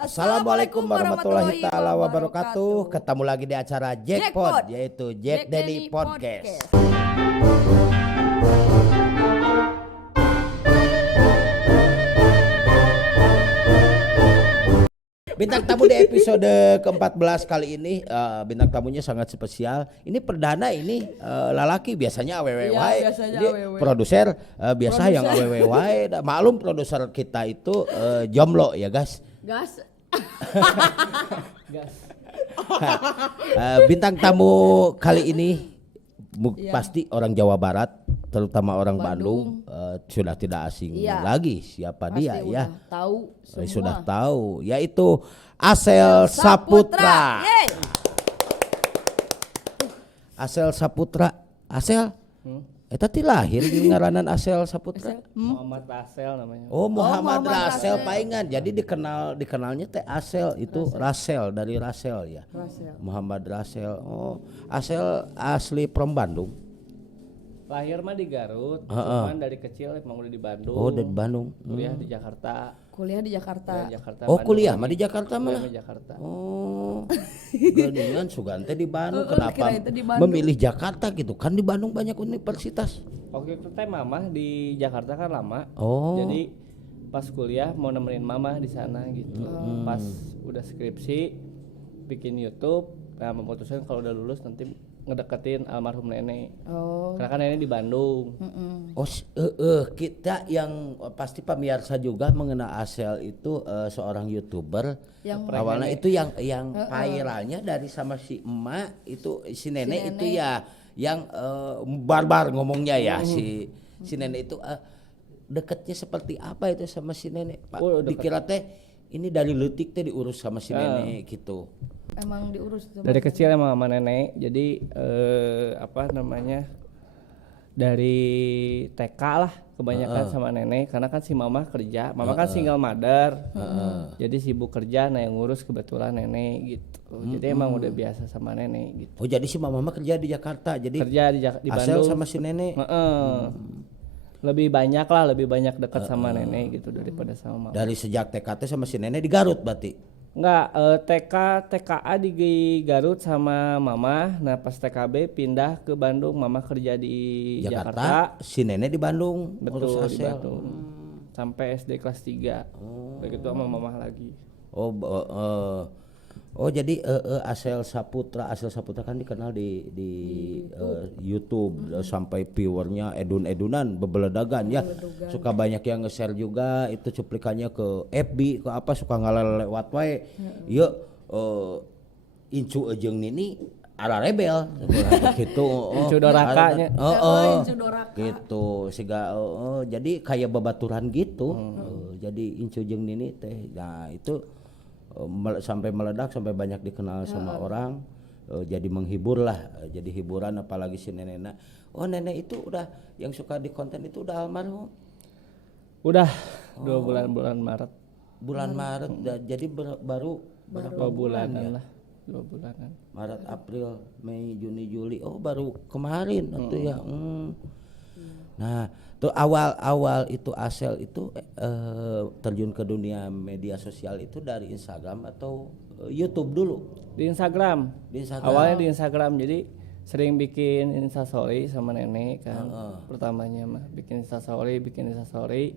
Assalamualaikum warahmatullahi taala wabarakatuh. Ketemu lagi di acara Jackpot, yaitu Jack Denny Podcast. Bintang tamu di episode ke-14 kali ini, bintang tamunya sangat spesial. Ini perdana ini lalaki, biasanya awewe wae. Produser biasa yang awewe wae. Maklum produser kita itu jomblo ya guys. Gas. Bintang tamu kali ini pasti orang Jawa Barat, terutama orang Bandung, sudah tidak asing lagi siapa Pasti dia ya. Tahu semua. Sudah tahu, yaitu Asel Saputra. Asel Saputra, Asel. Eta ti lahir di ngaranan Asel Saputra. Muhammad Rasel namanya. Oh, Muhammad Rasel paingan. Jadi dikenalnya teh Asel itu Rasel dari Rasel ya. Muhammad Rasel. Oh, Asel asli from Bandung. Lahir mah di Garut, cuman dari kecil emang udah di Bandung. Oh, dari Bandung. Kuliah di Jakarta. Kuliah di Jakarta. Oh, kuliah mah di Jakarta malah. Di Jakarta. Oh. Geningan Sugante di Bandung. Kenapa di Bandung. memilih Jakarta gitu? Kan di Bandung banyak universitas. Waktu itu teh mamah di Jakarta kan lama. Oh. Jadi pas kuliah mau nemenin mamah di sana gitu. Pas udah skripsi bikin YouTube, nah memutuskan kalau udah lulus nanti ngedeketin almarhum nenek. Oh. Karena kan nenek di Bandung. Oh, kita yang pasti pemirsa juga mengenal Asel itu seorang YouTuber. Yang awalnya itu yang viralnya dari sama si emak itu si nenek itu ya yang barbar ngomongnya ya si nenek itu deketnya seperti apa itu sama si nenek Pak? Dikira teh ini dari leutik teh diurus sama si nenek gitu. Emang diurus tuh. Dari kecil emang sama nenek. Jadi dari TK lah kebanyakan sama nenek karena kan si mama kerja. Mama kan single mother. Jadi sibuk kerja, nah yang ngurus kebetulan nenek gitu. Jadi emang udah biasa sama nenek gitu. Oh, jadi si mama kerja di Jakarta. Jadi Kerja di Asel Bandung sama si nenek. lebih banyak dekat sama nenek gitu daripada sama mama. Dari sejak TKT sama si nenek di Garut berarti. Enggak, TKA di Garut sama mama. Nah pas TKB pindah ke Bandung, mama kerja di Jakarta. Si nenek di Bandung. Betul, urus di Asel. Bandung. Sampai SD kelas 3. Begitu sama mama lagi. Jadi Asel Saputra kan dikenal di YouTube sampai viewernya edun-edunan bebeledagan ya. Suka banyak yang nge-share juga itu cuplikannya ke FB ke apa suka ngalah lewat wae. Yuk incu ejeng nini ala rebel gitu. Incu dorakanya. Incu doraka. Gitu siga jadi kayak babaturan gitu. Jadi incu jeung nini teh. Nah, itu sampai meledak sampai banyak dikenal sama orang, jadi menghibur lah, jadi hiburan apalagi si nenek. Oh, nenek itu udah yang suka di konten itu udah almarhum. Udah 2 bulan Maret. Bulan Maret jadi baru berapa 2 bulanan lah. 2 bulanan. Maret, April, Mei, Juni, Juli. Oh, baru kemarin itu ya. Nah, tuh awal itu Asel itu terjun ke dunia media sosial itu dari Instagram atau YouTube dulu? Di Instagram. Awalnya di Instagram, jadi sering bikin instastory sama nenek kan. Pertamanya mah bikin instastory.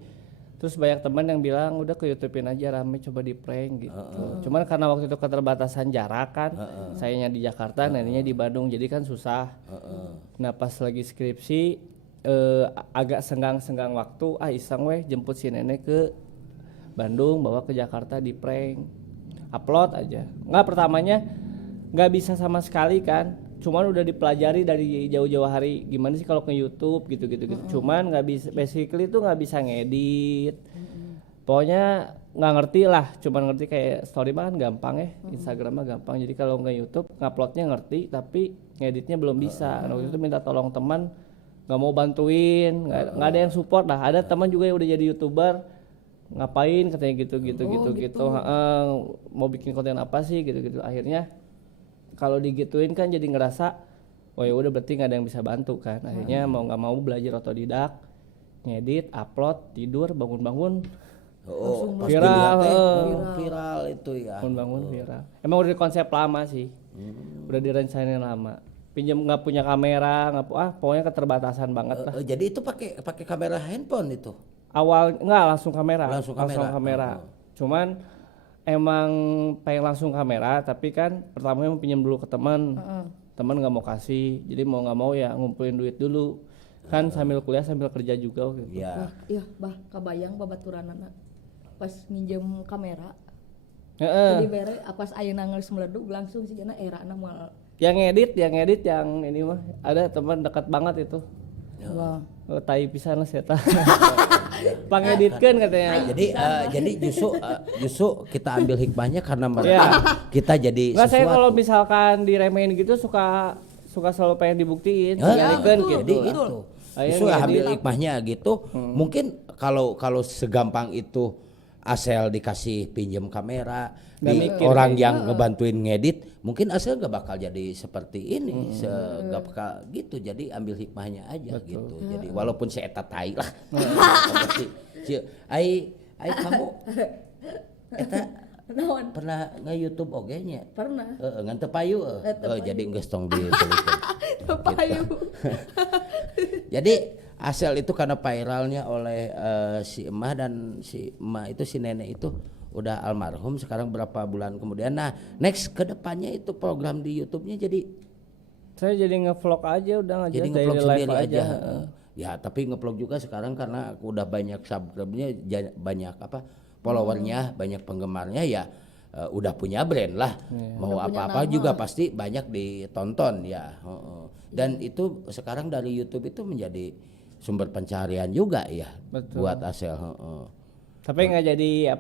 Terus banyak teman yang bilang udah ke YouTubein aja rame, coba di prank gitu. Cuman karena waktu itu keterbatasan jarak kan, sayanya di Jakarta, neneknya di Bandung, jadi kan susah. Nah pas lagi skripsi agak senggang waktu, iseng weh jemput si nenek ke Bandung, bawa ke Jakarta di prank, upload aja. Nggak, pertamanya nggak bisa sama sekali kan, cuman udah dipelajari dari jauh-jauh hari gimana sih kalau ke YouTube gitu. Cuman nggak bisa, basically tuh nggak bisa ngedit, pokoknya nggak ngerti lah, cuman ngerti kayak story mah kan gampang ya, Instagram mah gampang. Jadi kalau nge YouTube nguploadnya ngerti, tapi ngeditnya belum bisa. Waktu itu minta tolong teman, nggak mau bantuin, nggak ada yang support lah. Ada teman juga yang udah jadi YouTuber, ngapain katanya gitu. Mau bikin konten apa sih gitu. Akhirnya kalau digituin kan jadi ngerasa, oh ya udah berarti nggak ada yang bisa bantu kan. Akhirnya mau nggak mau belajar otodidak, ngedit, upload, tidur, bangun Langsung pas viral, dilihat teh, viral. viral itu ya. bangun viral. Emang udah konsep lama sih, udah direncanain lama. Pinjam nggak punya kamera, pokoknya keterbatasan banget lah. Jadi itu pakai kamera handphone itu. Awal nggak langsung kamera, Langsung kamera. Cuman emang pengen langsung kamera, tapi kan pertamanya mau pinjam dulu ke teman, teman nggak mau kasih, jadi mau nggak mau ya ngumpulin duit dulu, kan sambil kuliah sambil kerja juga gitu. Ya. Iya, kabayang babaturanana pas minjem kamera. Heeh. Jadi bere pas ayeuna geus meledug langsung si jana erana moal. Yang edit yang ini mah ada teman dekat banget itu. Wah. Tai pisan lah eta. Pangeditkeun katanya. Jadi justru kita ambil hikmahnya karena mereka kita jadi Nggak, saya sesuatu. kalau misalkan diremehin gitu suka selalu pengen dibuktiin. Ya, Jadikan betul, gitu. Jadi itu. Justru Akhirnya ambil hikmahnya gitu. Mungkin kalau segampang itu Asel dikasih pinjam kamera, Nggak di mikir orang kayak yang ngebantuin ngedit, mungkin Asel gak bakal jadi seperti ini, gak bakal gitu. Jadi ambil hikmahnya aja gitu. Jadi walaupun si eta tai lah. Ai kamu eta Naon? pernah nge-YouTube oge nya? Pernah. Ngan teu payu. Jadi geus tong ditulikeun. Payu. Jadi Asel itu karena viralnya oleh si Emah, dan si Emah itu si nenek itu udah almarhum sekarang berapa bulan kemudian. Nah, next ke depannya itu program di YouTube-nya saya jadi nge-vlog aja udah aja jadi daily nge-vlog life sendiri aja. Heeh. Ya, tapi nge-vlog juga sekarang karena udah banyak subscribe-nya, banyak followernya, banyak penggemarnya ya. Udah punya brand lah. Mau apa-apa juga pasti banyak ditonton ya. Dan itu sekarang dari YouTube itu menjadi sumber pencaharian juga ya. Betul. Buat Asel. Tapi nggak jadi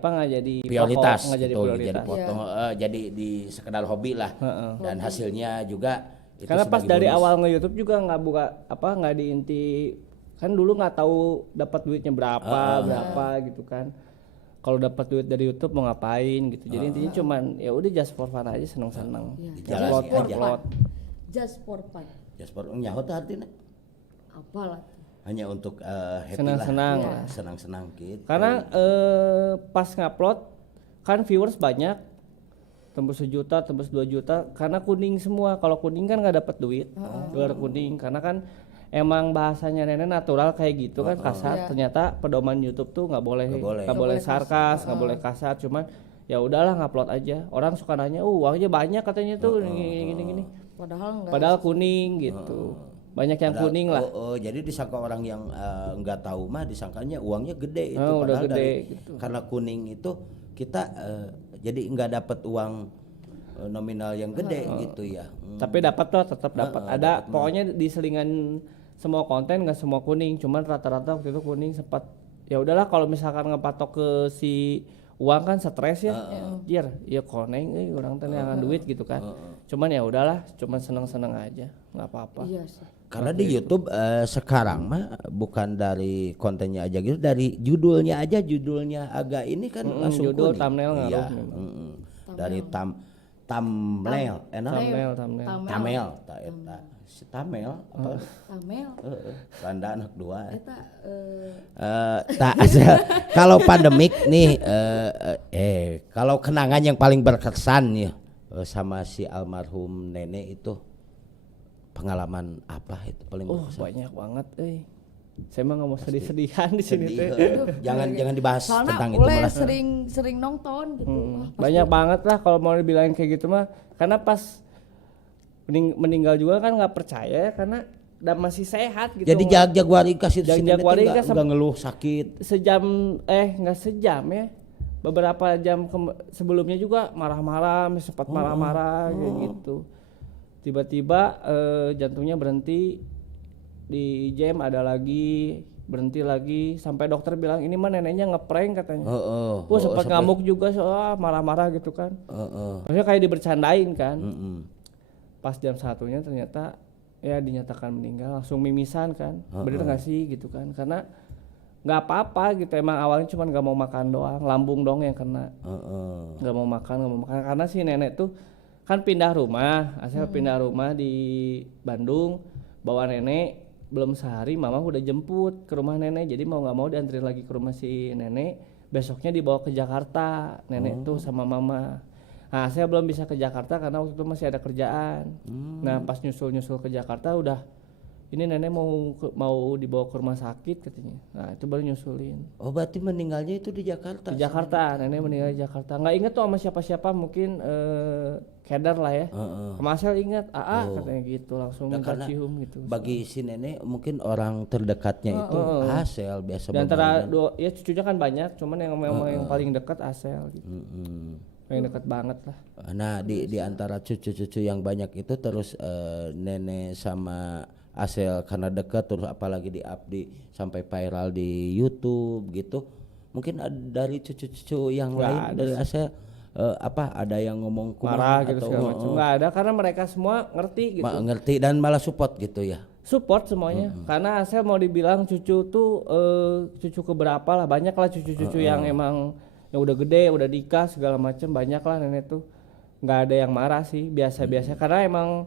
Prioritas, nggak jadi betul, prioritas. jadi potong, jadi di sekedar hobi lah. Dan hasilnya juga itu Karena pas sebagai dari bonus. awal nge-YouTube juga nggak diinti, kan dulu nggak tahu dapat duitnya berapa gitu kan. Kalau dapat duit dari YouTube mau ngapain gitu. Jadi intinya cuman ya udah just for fun aja, seneng-seneng. Dijelasin aja. Just for fun. Jasper nyaho teh artinya Apalah. hanya untuk happy Senang-senang lah. Senang-senang gitu. Karena pas ngupload kan viewers banyak, tembus 1 juta, tembus 2 juta karena kuning semua. Kalau kuning kan nggak dapat duit, dolar kuning karena kan emang bahasanya nenek natural kayak gitu kan, kasar. Ternyata pedoman YouTube tuh nggak boleh sarkas, nggak boleh kasar. Cuman ya udahlah ngupload aja. Orang suka nanya, uangnya banyak katanya tuh gini. Padahal kuning gitu. Banyak yang kuning lah. Jadi disangka orang yang nggak tahu mah disangkanya uangnya gede itu. Udah Padahal gede gitu. karena kuning itu kita jadi nggak dapat uang nominal yang gede gitu ya. Tapi dapat tuh, tetap dapat. Ada pokoknya di selingan semua konten nggak semua kuning, cuman rata-rata waktu itu kuning sempat. Ya udahlah kalau misalkan ngepatok ke si uang kan stres ya. Jir, ya koneng orang teh neangan duit gitu kan. Cuman ya udahlah, cuman seneng-seneng aja, nggak apa-apa. Iya sih. Karena di YouTube sekarang mah bukan dari kontennya aja gitu, dari judulnya aja, judulnya agak ini kan langsung judul, kuning. thumbnail ngaruh Iya, memang. dari thumbnail, thumbnail, tak eta. Si thumbnail apa? Tamel. Randa anak dua. Eta Tak kalau pandemik nih kalau kenangan yang paling berkesan ya sama si almarhum nenek itu, pengalaman apa itu paling berkesan? Banyak banget saya mah nggak mau sedih-sedihan di sini teh. Jangan dibahas soalnya tentang itu oleh malah. sering nonton gitu. Wah, Banyak banget lah kalau mau dibilangin kayak gitu mah, karena pas meninggal juga kan nggak percaya karena masih sehat gitu. Jadi Jaguari kasih Jaguari kan nggak ngeluh sakit. Nggak sejam ya, beberapa jam sebelumnya juga marah-marah, sempat marah-marah kayak gitu. Tiba-tiba jantungnya berhenti, di jam ada lagi, berhenti lagi, sampai dokter bilang ini mah neneknya ngeprank katanya. Sempat ngamuk juga, marah-marah gitu kan. Maksudnya kayak dibercandain kan. Pas jam 1-nya ternyata ya dinyatakan meninggal, langsung mimisan kan. Bener nggak sih gitu kan? Karena nggak apa-apa gitu, emang awalnya cuma nggak mau makan doang, lambung dong yang kena. Nggak mau makan karena si nenek tuh kan pindah rumah, pindah rumah di Bandung, bawa nenek. Belum sehari mama udah jemput ke rumah nenek, jadi mau nggak mau dianterin lagi ke rumah si nenek besoknya dibawa ke Jakarta nenek tuh sama mama. Nah saya belum bisa ke Jakarta karena waktu itu masih ada kerjaan. Nah pas nyusul ke Jakarta udah ini nenek mau dibawa ke rumah sakit katanya. Nah itu baru nyusulin. Oh berarti meninggalnya itu di Jakarta? Di Jakarta, nenek meninggal di Jakarta. Nggak inget tuh sama siapa-siapa, mungkin Kedar lah ya. Masel ingat, katanya gitu, langsung minta cium gitu. Bagi si nenek mungkin orang terdekatnya itu Asel biasa. Di antara ya cucunya kan banyak, cuman yang memang yang paling dekat Asel gitu. Paling dekat banget lah. Nah di antara cucu-cucu yang banyak itu terus nenek sama Asel karena dekat, terus apalagi di Abdi sampai viral di YouTube gitu. Mungkin dari cucu-cucu yang lain dari Asel ada yang ngomong marah gitu segala macam. Nggak ada karena mereka semua ngerti gitu. Ngerti dan malah support gitu ya. Support semuanya. Karena Asel mau dibilang cucu tuh cucu keberapa lah, banyak lah cucu-cucu yang emang yang udah gede, udah nikah segala macam, banyak lah nenek tuh. Nggak ada yang marah sih, biasa-biasa karena emang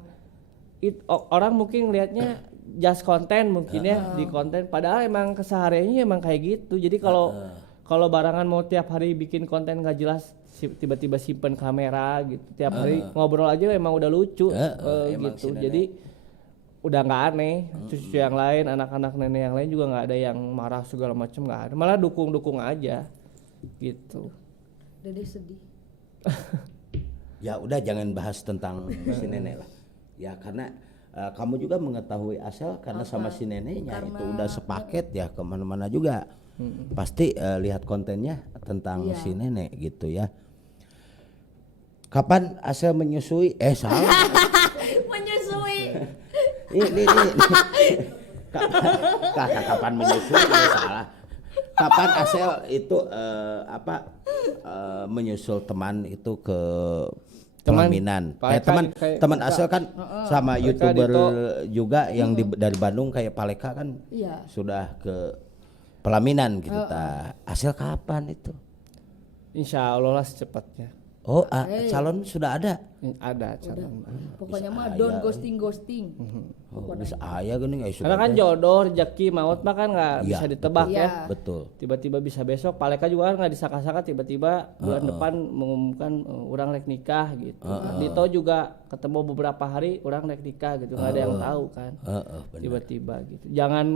orang mungkin ngelihatnya just konten mungkin ya di konten, padahal emang kesehariannya emang kayak gitu. Jadi kalau barangan mau tiap hari bikin konten nggak jelas, tiba-tiba simpen kamera gitu tiap hari ngobrol aja emang udah lucu gitu. Jadi udah nggak aneh. Cucu yang lain, anak-anak nenek yang lain juga nggak ada yang marah segala macam, nggak ada, malah dukung aja gitu. Dede sedih. Ya udah jangan bahas tentang si nenek lah. Ya karena kamu juga mengetahui Asel karena sama si neneknya itu udah sepaket ya kemana-mana juga. Pasti lihat kontennya tentang si nenek gitu ya. Kapan Asel menyusui? Salah. Menyusui. Ini. Kapan menyusui? Salah. Kapan Asel itu menyusul teman itu ke pelaminan? Teman Asel kan sama YouTuber juga yang dari Bandung kayak Paleka kan sudah ke pelaminan gitu. Asel kapan itu? Insya Allah lah secepatnya. Oh, calon sudah ada? Ada calon. Pokoknya mah don't ghosting. Bisa aya gini nggak? Karena kan jodoh, rezeki, maut mah kan nggak bisa ditebak ya. Betul. Tiba-tiba bisa besok, Paleka juga kan nggak disangka-sangka tiba-tiba bulan depan mengumumkan orang rek nikah gitu. Dito juga ketemu beberapa hari orang rek nikah gitu, nggak ada yang tahu kan. Tiba-tiba gitu. Jangan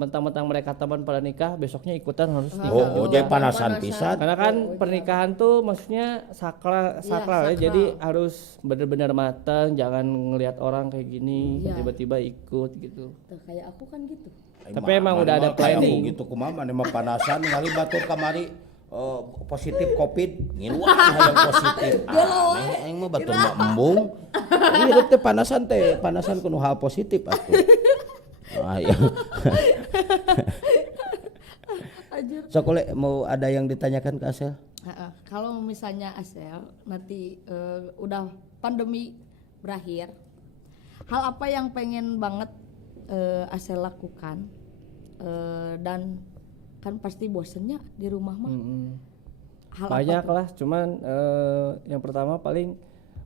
mentang-mentang mereka teman pada nikah, besoknya ikutan harus nikah. Jadi panasan pisan. Karena kan pernikahan tuh maksudnya sakral ya, jadi harus benar-benar matang, jangan ngelihat orang kayak gini tiba-tiba ikut gitu. Kayak aku kan gitu. Tapi emang udah ada planning gitu kumaha mah panasan ngali batur kamari positif covid ngiluan yang positif. Aing mah batur mah embung. Hirup teh panasan kudu hal positif atuh. Ayo. Sokole mau ada yang ditanyakan ke Asel? Kalau misalnya Asel nanti udah pandemi berakhir, hal apa yang pengen banget Asel lakukan dan kan pasti bosennya di rumah mah. Hal banyak lah, cuman yang pertama paling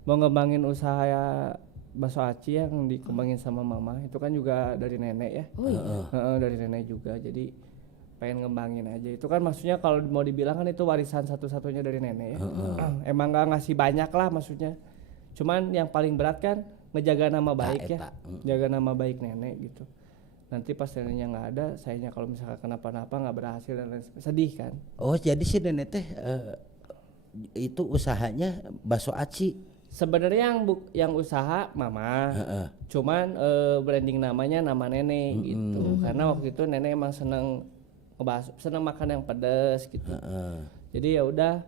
mau ngembangin usaha bakso aci yang dikembangin sama mama, itu kan juga dari nenek ya. Dari nenek juga, jadi pengen ngembangin aja. Itu kan maksudnya kalau mau dibilang kan itu warisan satu-satunya dari nenek ya. Emang gak ngasih banyak lah maksudnya, cuman yang paling berat kan ngejaga nama baik ya, jaga nama baik nenek gitu. Nanti pas neneknya nggak ada, sayangnya kalau misalkan kenapa-napa nggak berhasil dan sedih kan. Oh jadi si nenek teh itu usahanya bakso aci. Sebenarnya yang usaha mama, cuman branding namanya nama nenek gitu. Karena waktu itu nenek emang seneng makan yang pedas gitu. Jadi ya udah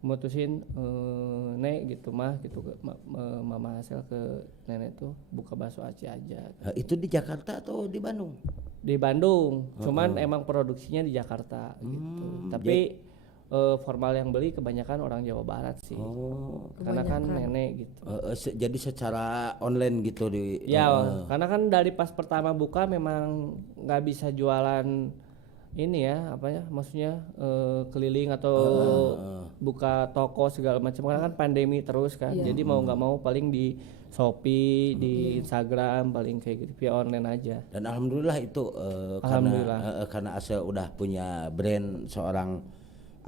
mutusin nek gitu mah gitu mama hasil ke nenek tuh buka bakso aci aja. Itu di Jakarta atau di Bandung? Di Bandung, cuman emang produksinya di Jakarta gitu. Tapi formal yang beli kebanyakan orang Jawa Barat sih. Karena kan nenek gitu. Jadi secara online gitu di. Ya, karena kan dari pas pertama buka memang nggak bisa jualan ini ya apa ya maksudnya keliling atau buka toko segala macam karena kan pandemi terus kan. Jadi mau nggak mau paling di Shopee, di Instagram paling kayak gitu via online aja. Dan alhamdulillah itu karena Asel udah punya brand seorang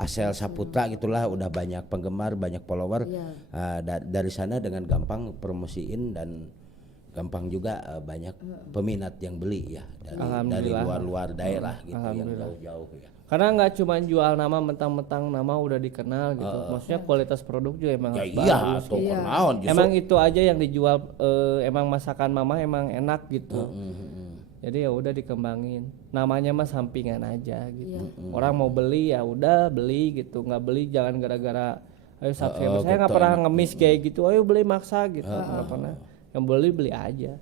Asel Saputra gitulah, udah banyak penggemar, banyak follower. Dari sana dengan gampang promosiin dan gampang juga banyak peminat yang beli ya dari luar-luar daerah gitu yang jauh-jauh ya. Karena nggak cuma jual nama mentang-mentang nama udah dikenal gitu. Maksudnya kualitas produk juga emang Ya bagus. iya tuh kenaon justru. Emang itu aja yang dijual, emang masakan mama emang enak gitu. Jadi ya udah dikembangin. Namanya mah sampingan aja gitu. Orang mau beli ya udah beli gitu. Nggak beli jangan gara-gara ayo subscribe. Saya nggak pernah ngemis kayak gitu. Ayo beli maksa gitu. Nggak pernah. Yang beli aja.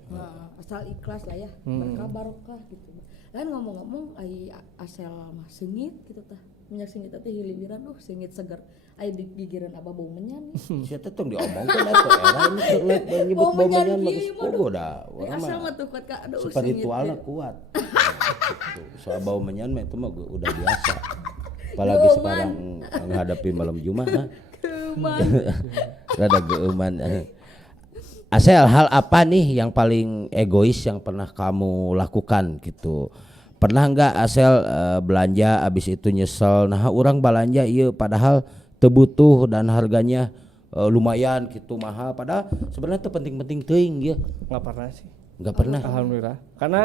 Asal ikhlas lah ya, berkah barokah gitu. Lain ngomong-ngomong ai asal mah sengit gitu tah. Minyak sengit teh hilibiran sengit seger. Ai di gigireun abah bau menyan. Saya tong diomongkeun atuh era ini nyebut bau menyan mah geus udah. Asal mah tuh kuat ka aduh spiritualna kuat. Soal bau menyan mah itu mah udah biasa. Apalagi sekarang menghadapi malam Jumat rada geuman. Asel, hal apa nih yang paling egois yang pernah kamu lakukan gitu? Pernah nggak Asel belanja abis itu nyesel? Nah orang belanja iya padahal tebutuh dan harganya lumayan gitu mahal. Padahal sebenarnya itu penting-penting teuing ya. Nggak pernah sih. Nggak pernah. Alhamdulillah. Karena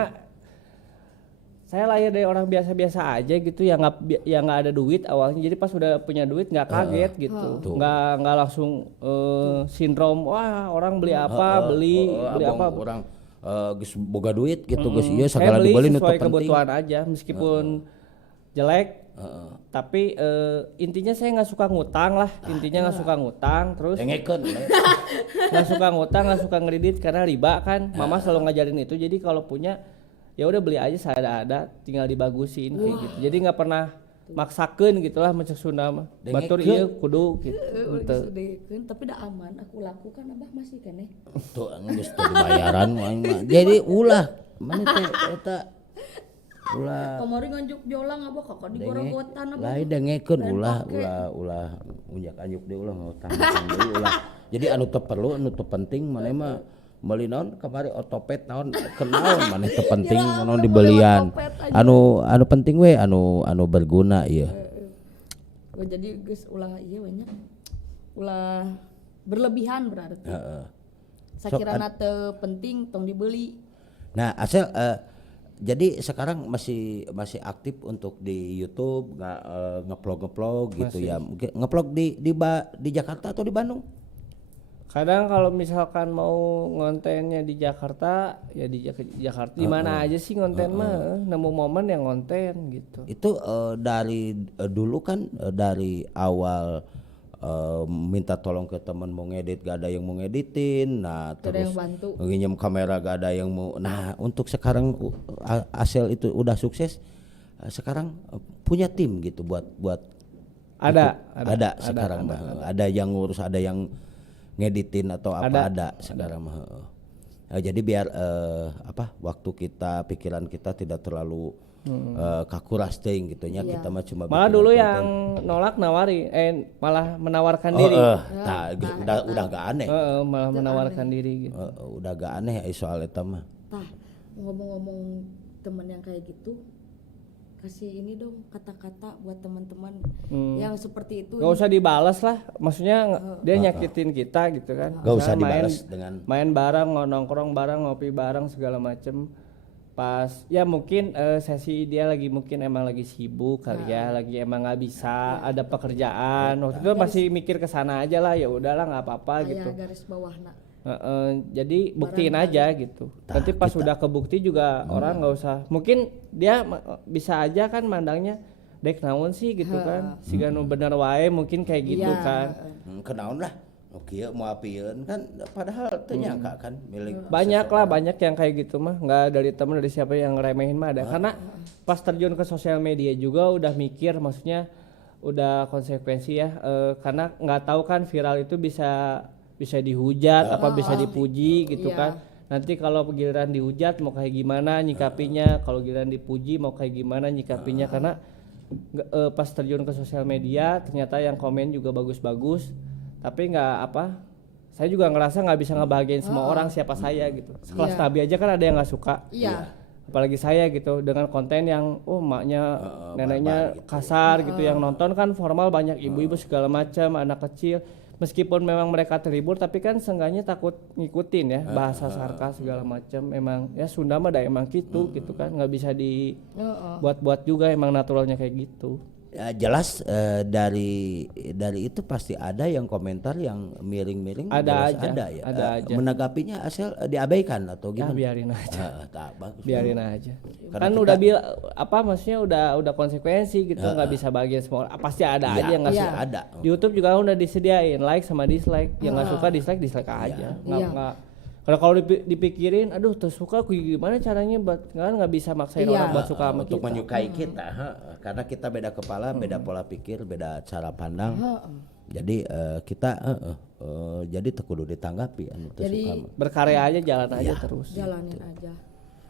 saya lahir dari orang biasa-biasa aja gitu yang nggak ada duit awalnya, jadi pas udah punya duit nggak kaget gitu, nggak langsung sindrom wah orang beli apa beli apa orang geus boga duit gitu geus ieu saya sagala beli dibeli nu sesuai penting kebutuhan aja meskipun jelek tapi intinya saya nggak suka ngutang lah, intinya nggak suka ngutang, terus nggak suka ngutang, nggak suka ngredit karena riba kan, mama selalu ngajarin itu, jadi kalau punya ya udah beli aja ada tinggal dibagusin kayak gitu, jadi nggak pernah maksakeun gitulah macam Sunda mah batur ieu kudu gitu tapi udah aman aku lakukan abah masih keneh tuh geus teu dibayaran jadi ulah mana teh eta ulah kamari nganjuk jolang abah kakak digorogotan abah lain dengekeun ulah unjak-anjuk deui ulah ngutang deui ulah jadi anu teu perlu anu teu penting maneh mah beli naon kamari otopet naon kenaon maneh teu penting naon dibelian anu penting we anu berguna ieu jadi geus ulah ieu banyak ulah berlebihan berarti sakirana teu penting tong dibeli. Nah Asel jadi sekarang masih aktif untuk di YouTube ngeplog gitu ya, mungkin ngeplog di Jakarta atau di Bandung? Kadang kalau misalkan mau ngontennya di Jakarta ya di Jakarta di mana aja sih ngonten mah nemu momen yang ngonten gitu. Itu dari dulu kan dari awal minta tolong ke teman mau ngedit gak ada yang mau ngeditin, nah terus nginjem kamera gak ada yang mau. Nah untuk sekarang Asel itu udah sukses, sekarang punya tim gitu buat ada sekarang ada yang ngurus, ada yang ngeditin atau apa ada sekarang mah. Jadi biar waktu kita pikiran kita tidak terlalu kakuras teuing gitu nya, kita mah cuma malah dulu konten. Yang nolak nawari malah menawarkan diri. Udah gak aneh. Malah menawarkan diri gitu. Udah gak aneh soal eta mah. Tah, ngomong-ngomong teman yang kayak gitu, kasih ini dong kata-kata buat teman-teman yang seperti itu. Gak usah dibalas lah, maksudnya dia nyakitin kita gitu kan. Gak usah dibalas dengan main bareng, nongkrong bareng, ngopi bareng segala macem. Pas ya mungkin sesi dia lagi mungkin emang lagi sibuk kali ya, lagi emang nggak bisa, ada pekerjaan. Waktu itu masih mikir ke sana aja lah, ya udahlah nggak apa-apa gitu. Garis bawahna. Jadi buktiin aja gitu. Nanti pas udah kebukti juga orang nggak usah. Mungkin dia bisa aja kan mandangnya dek naon sih gitu kan. Siga nu bener wae mungkin kayak gitu kan. Kenaon lah. Oke, mau apieun kan padahal teu nyangka kan milik. Banyak lah, banyak yang kayak gitu mah. Enggak dari temen, dari siapa yang ngeremehin mah ada. Karena pas terjun ke sosial media juga udah mikir, maksudnya udah konsekuensi ya. Karena nggak tahu kan viral itu bisa dihujat apa bisa dipuji gitu kan. Nanti kalau giliran dihujat mau kayak gimana nyikapinya, kalau giliran dipuji mau kayak gimana nyikapinya. Karena pas terjun ke sosial media ternyata yang komen juga bagus-bagus, tapi saya juga ngerasa nggak bisa ngebahagiain semua orang siapa saya gitu. Sekelas Nabi aja kan ada yang nggak suka. apalagi saya gitu dengan konten yang emaknya neneknya barbar gitu. kasar gitu, yang nonton kan formal banyak ibu-ibu segala macam, anak kecil. Meskipun memang mereka terhibur tapi kan seenggaknya takut ngikutin ya bahasa sarkas segala macam. Emang ya Sunda mah emang gitu gitu kan, nggak bisa dibuat-buat juga, emang naturalnya kayak gitu. Ya, jelas dari itu pasti ada yang komentar yang miring-miring. Ada jelas aja, ada ya. ada aja. Menanggapinya asal diabaikan atau Ya gimana? biarin aja. Bagus. Biarin aja. Karena Kan kita- udah maksudnya udah konsekuensi gitu, nggak bisa bagian semua orang. Pasti ada Iya, aja yang nggak pasti suka. ada. Di YouTube juga kan udah disediain like sama dislike. Yang nggak suka dislike aja. Nggak. Karena kalau dipikirin, aduh tersuka gimana caranya buat nggak bisa maksain orang buat suka sama untuk kita. menyukai kita, karena kita beda kepala, beda pola pikir, beda cara pandang. Jadi kita jadi kudu ditanggapi anu teu Jadi suka mah. Berkarya aja, jalan aja terus. jalanin aja.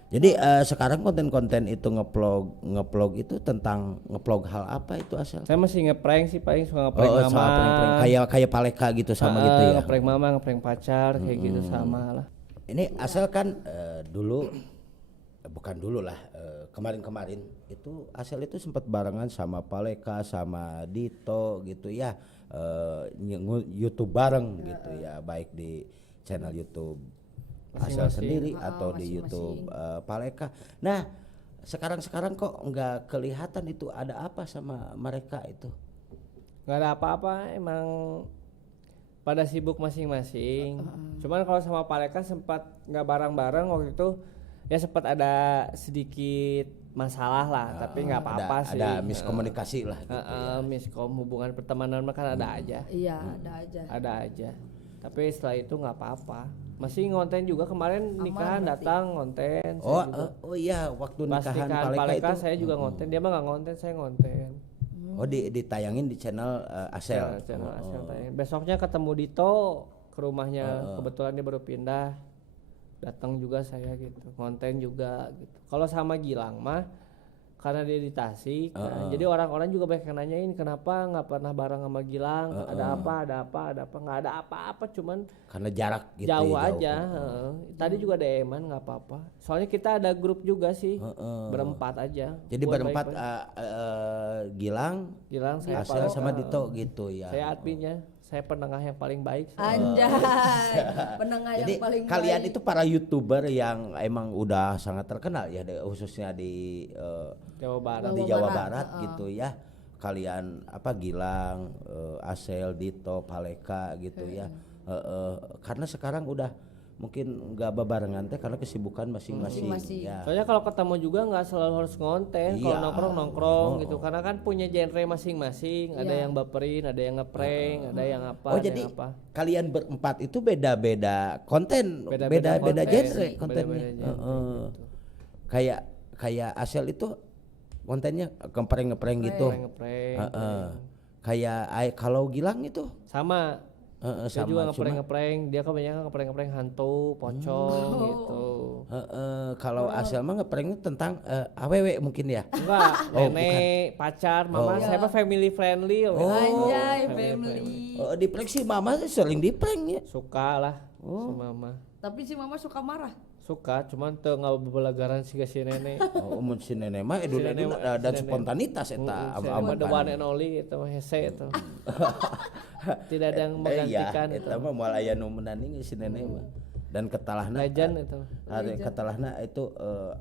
Jadi sekarang konten-konten itu ngeplog itu tentang ngeplog hal apa itu asal? Saya masih ngeprank sih, paling suka ngeprank mama. Sama prank-prank kayak paleka gitu sama gitu ya. Ngeprank mama, ngeprank pacar kayak gitu sama lah. Ini asal kan dulu bukan dulu lah, kemarin-kemarin itu asal itu sempat barengan sama Paleka sama Dito gitu ya, YouTube bareng gitu ya, baik di channel YouTube asal sendiri atau di YouTube Paleka. Nah sekarang kok nggak kelihatan itu ada apa sama mereka itu? Nggak ada apa-apa, emang pada sibuk masing-masing. Cuman kalau sama Paleka sempat nggak bareng-bareng waktu itu, ya sempat ada sedikit masalah lah, tapi nggak apa-apa sih. Ada miskomunikasi lah gitu. Miskom, hubungan pertemanan mah kan ada aja. Iya, ada aja. Ada aja. Tapi setelah itu nggak apa-apa. Masih ngonten juga kemarin nikahan datang ngonten. Oh iya, waktu Pas nikahan nikahan Paleka Paleka itu. saya juga ngonten, dia mah nggak ngonten, saya ngonten. Oh ditayangin di channel Asel. Channel Asel tayang. Besoknya ketemu Dito ke rumahnya, kebetulan dia baru pindah. Datang juga saya gitu, ngonten juga gitu. Kalau sama Gilang mah karena dia di Tasik, kan, jadi orang-orang juga banyak yang nanyain kenapa nggak pernah bareng sama Gilang, ada apa, nggak ada apa-apa, cuman Karena jarak gitu. jauh ya, aja. Tadi juga DM-an nggak apa-apa. Soalnya kita ada grup juga sih, berempat aja. Jadi Buat berempat baik-baik. Gilang, Gilang, saya Asel Paleka, sama Dito gitu ya. saya adminnya, saya penengah yang paling baik. Anjay, penengah Jadi yang paling kalian baik. itu para YouTuber yang emang udah sangat terkenal ya, khususnya di Jawa Barat. di Jawa Barat gitu ya. Kalian apa Gilang, Asel, Dito, Paleka gitu ya. Karena sekarang udah mungkin nggak bebarengan teh karena kesibukan masing-masing. Ya. Soalnya kalau ketemu juga nggak selalu harus ngonten, kalau Iya. nongkrong gitu, karena kan punya genre masing-masing. Ada yang baperin, ada yang ngeprank, ada yang apa, Oh ada jadi yang apa. kalian berempat itu beda-beda konten, Beda-beda beda-beda konten, genre kontennya. beda-beda genre gitu. Kayak Asel itu kontennya ngeprank gitu. Ngeprank. Kayak kalau Gilang itu Sama. Dia sama juga cuma ngeprank, dia kebanyakan ngeprank hantu, pocong gitu. kalau Asel mah ngeprank tentang AWW mungkin ya. Enggak, nenek, pacar, mama, saya mah family friendly. Anjay, family. Di prank si Mama sering di prank ya. Suka lah si mama. Tapi si mama suka marah. Suka, cuman tuh nggak bebelagaran si nenek. Mun si nenek mah edun-edun dan spontanitas eta Saya mah the one and only itu mah hese itu. Tidak ada yang menggantikan itu. Eta mah moal aya nu menanding si nenek mah. Dan ketalahna Legend itu. ketalahna itu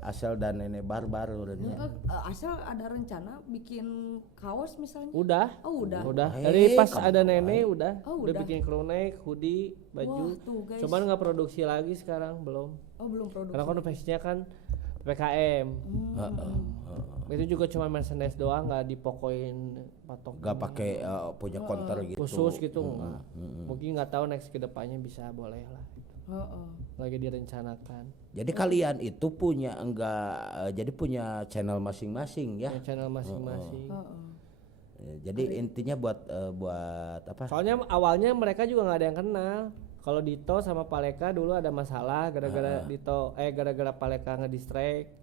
Asel dan nenek barbar urangnya. Asal ada rencana bikin kaos misalnya. Udah. Oh udah. Udah. Dari pas ada nenek udah. Oh, Udah udah. bikin crew neck, hoodie, baju. Wah, tuh, guys. Cuman nggak produksi lagi sekarang belum. Oh belum produksi. Karena kan face-nya kan PPKM. Itu juga cuma merchandise doang, nggak dipokoin patok. Gak pakai punya counter gitu. Khusus gitu. Mungkin nggak tahu next kedepannya bisa boleh lah. Lagi direncanakan. Jadi kalian itu punya jadi punya channel masing-masing ya. Punya channel masing-masing. Jadi intinya buat apa? Soalnya awalnya mereka juga nggak ada yang kenal. Kalau Dito sama Paleka dulu ada masalah gara-gara gara-gara Paleka ngedistract.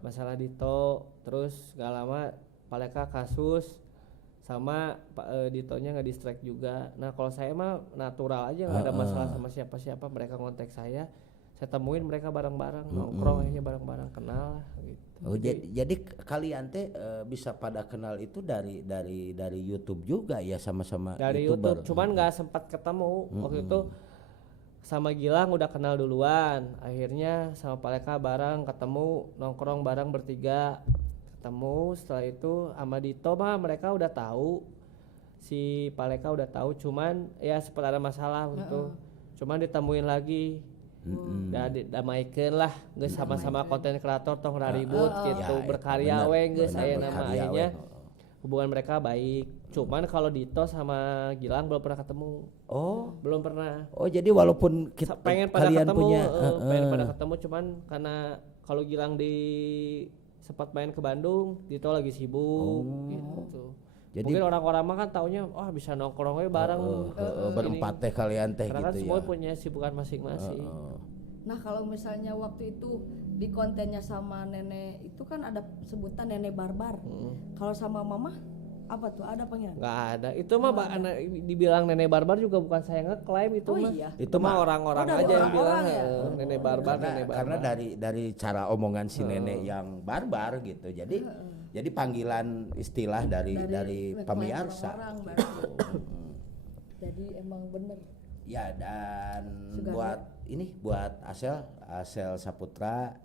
Masalah Dito, terus gak lama Paleka kasus sama Ditonya ngedistract juga. Nah kalau saya mah natural aja, nggak ada masalah sama siapa-siapa. Mereka kontak saya saya temuin mereka bareng-bareng nongkrong akhirnya bareng-bareng kenal gitu. Oh jadi kalian teh bisa pada kenal itu dari YouTube juga ya, sama-sama Dari YouTuber. YouTube cuman nggak sempat ketemu waktu itu. Sama Gilang udah kenal duluan, akhirnya sama Paleka bareng ketemu nongkrong bareng bertiga ketemu. Setelah itu sama Dito mah mereka udah tahu, si Paleka udah tahu, cuman ya sempat ada masalah gitu, cuman ditemuin lagi. Damaikan lah, geus sama-sama konten kreator tong ribut gitu, berkarya we geus aya nama akhirnya hubungan mereka baik. Cuman kalau Dito sama Gilang belum pernah ketemu. Oh, belum pernah. Oh, jadi walaupun kita pengen pada kalian ketemu, punya pengen pada ketemu, cuman karena kalau Gilang sempat main ke Bandung, Dito lagi sibuk gitu. Jadi mungkin orang-orang mah kan taunya wah bisa nongkrong we bareng berempat teh kalian teh karena gitu kan semua ya. punya sibukan masing-masing. Nah kalau misalnya waktu itu di kontennya sama nenek itu kan ada sebutan nenek barbar. Kalau sama mama apa tuh, ada panggilan? Nggak ada, itu mah dibilang nenek barbar juga bukan saya ngeklaim itu mah. Iya. Itu mah orang-orang aja yang bilang ya? nenek barbar, Karena dari cara omongan si nenek yang barbar gitu. Jadi panggilan istilah dari pemirsa. Orang baru. Jadi emang bener. Ya, dan Segar buat Asel Saputra,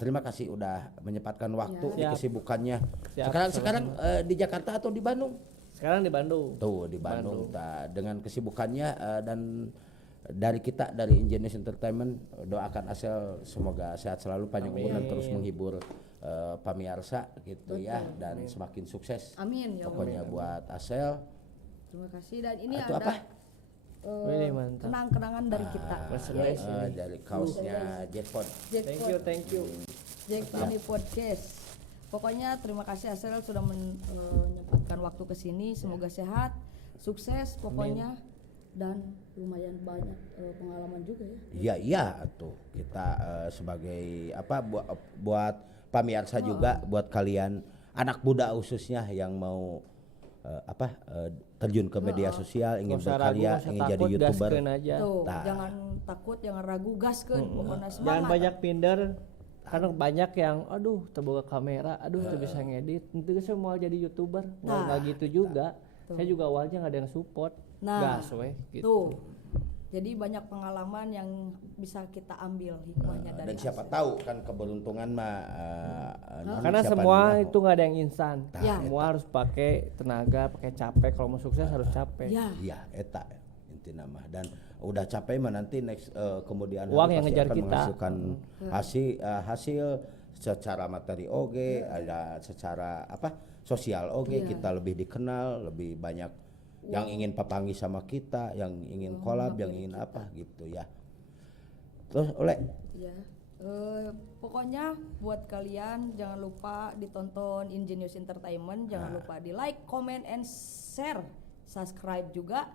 terima kasih udah menyempatkan waktu di kesibukannya. Sekarang di Jakarta atau di Bandung? Sekarang di Bandung. Tuh di Bandung. Dengan kesibukannya dan dari kita dari Ingenious Entertainment doakan Asel semoga sehat selalu, panjang umur dan terus menghibur pemirsa gitu. Betul, ya, dan semakin sukses. Amin ya. Pokoknya buat Asel. Terima kasih, dan ini Itu ada apa? kenang-kenangan dari kita. Dari kaosnya Jackpot. Thank you. Jackpot Podcast. Pokoknya terima kasih Asel sudah menyempatkan waktu ke sini. Semoga sehat, sukses pokoknya. Dan lumayan banyak pengalaman juga ya. Iya tuh kita sebagai buat pemirsa juga, buat kalian anak muda khususnya yang mau terjun ke media sosial, ingin berkarya, ingin jadi YouTuber. Tuh, jangan takut, jangan ragu, gaskeun, pokoknya semangat. Jangan banyak minder, karena banyak yang aduh terbawa kamera, aduh bisa ngedit, nanti saya mau jadi YouTuber. Nggak gitu juga. Saya juga awalnya nggak ada yang support. Gas we gitu. Tuh. Jadi banyak pengalaman yang bisa kita ambil hikmahnya dari dan siapa tahu kan keberuntungan mah karena semua itu nggak ada yang instan. Semua harus pakai tenaga, pakai capek. Kalau mau sukses harus capek. Iya, eta inti nama. Dan udah capek mah nanti next kemudian uang yang ngejar kita menghasilkan hasil secara materi oge, ada secara sosial oge, kita lebih dikenal, lebih banyak yang ingin papangi sama kita, yang ingin collab, yang ingin gitu ya. Terus ya, pokoknya buat kalian jangan lupa ditonton Ingenious Entertainment, jangan lupa di like, comment, and share, subscribe juga.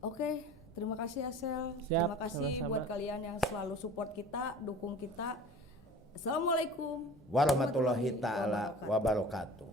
Oke, terima kasih Asel. Terima kasih sama-sama. Buat kalian yang selalu support kita, dukung kita. Assalamualaikum warahmatullahi taala wabarakatuh.